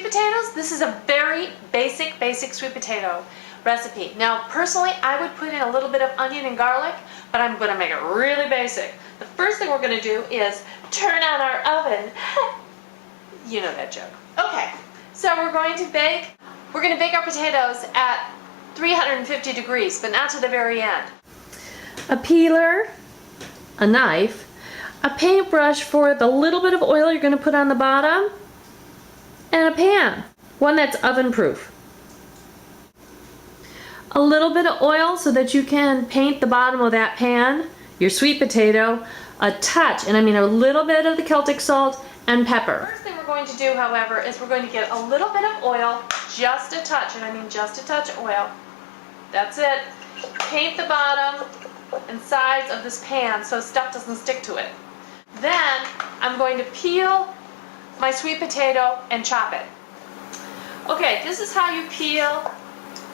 sweet potatoes, this is a very basic sweet potato recipe. Now, personally, I would put in a little bit of onion and garlic, but I'm going to make it really basic. The first thing we're going to do is turn on our oven. You know that joke. Okay, so we're going to bake our potatoes at 350 degrees, but not to the very end. A peeler, a knife, a paintbrush for the little bit of oil you're going to put on the bottom, and a pan, one that's oven proof. A little bit of oil so that you can paint the bottom of that pan, your sweet potato, a touch, and I mean a little bit of the Celtic salt and pepper. First thing we're going to do, however, is we're going to get a little bit of oil, just a touch, and I mean just a touch oil. That's it. Paint the bottom and sides of this pan so stuff doesn't stick to it. Then I'm going to peel my sweet potato and chop it. Okay, this is how you peel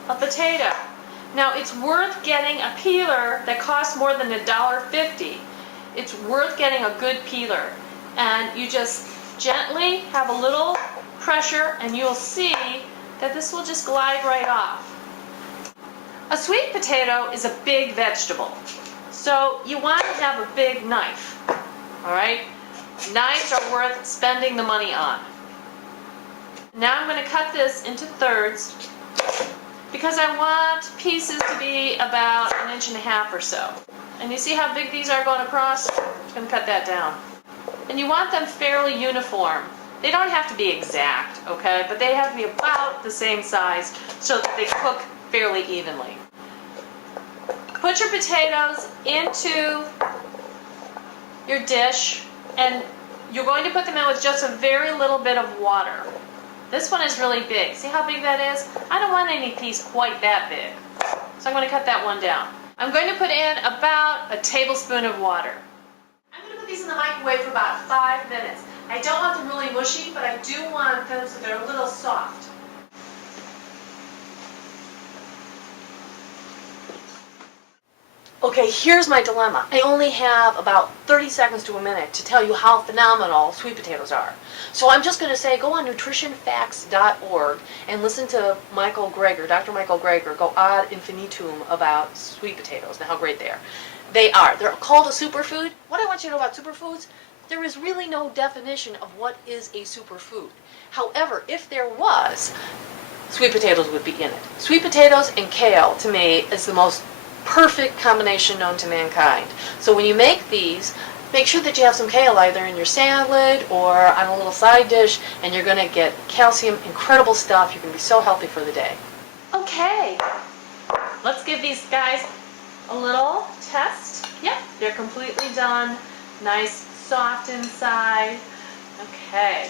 a potato. Now, it's worth getting a peeler that costs more than $1.50. It's worth getting a good peeler. And you just gently have a little pressure and you'll see that this will just glide right off. A sweet potato is a big vegetable, so you want to have a big knife, all right? Knives are worth spending the money on. Now I'm going to cut this into thirds because I want pieces to be about 1.5 inches or so. And you see how big these are going across? I'm going to cut that down. And you want them fairly uniform. They don't have to be exact, okay? But they have to be about the same size so that they cook fairly evenly. Put your potatoes into your dish and you're going to put them in with just a very little bit of water. This one is really big. See how big that is? I don't want any piece quite that big. So I'm going to cut that one down. I'm going to put in about a tablespoon of water. I'm going to put these in the microwave for about 5 minutes. I don't want them really mushy, but I do want them so they're a little soft. Okay, here's my dilemma. I only have about 30 seconds to a minute to tell you how phenomenal sweet potatoes are. So I'm just going to say go on nutritionfacts.org and listen to Michael Greger, Dr. Michael Greger, go ad infinitum about sweet potatoes and how great they are. They are. They're called a superfood. What I want you to know about superfoods, there is really no definition of what is a superfood. However, if there was, sweet potatoes would be in it. Sweet potatoes and kale, to me, is the most perfect combination known to mankind. So when you make these, make sure that you have some kale either in your salad or on a little side dish, and you're going to get calcium, incredible stuff. You're going to be so healthy for the day. Okay, let's give these guys a little test. Yep, they're completely done. Nice, soft inside. Okay,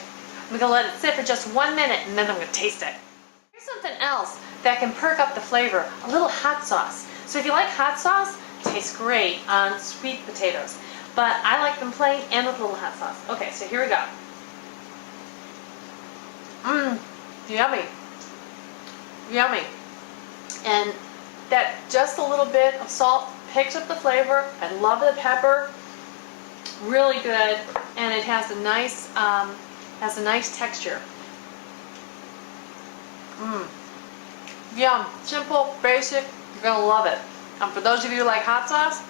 I'm going to let it sit for just 1 minute and then I'm going to taste it. Here's something else that can perk up the flavor, a little hot sauce. So if you like hot sauce, it tastes great on sweet potatoes. But I like them plain and with a little hot sauce. Okay, so here we go. Mmm, yummy. Yummy. And that just a little bit of salt picks up the flavor. I love the pepper. Really good. And it has a nice texture. Mmm. Yum. Simple, basic. You're going to love it. For those of you who like hot sauce,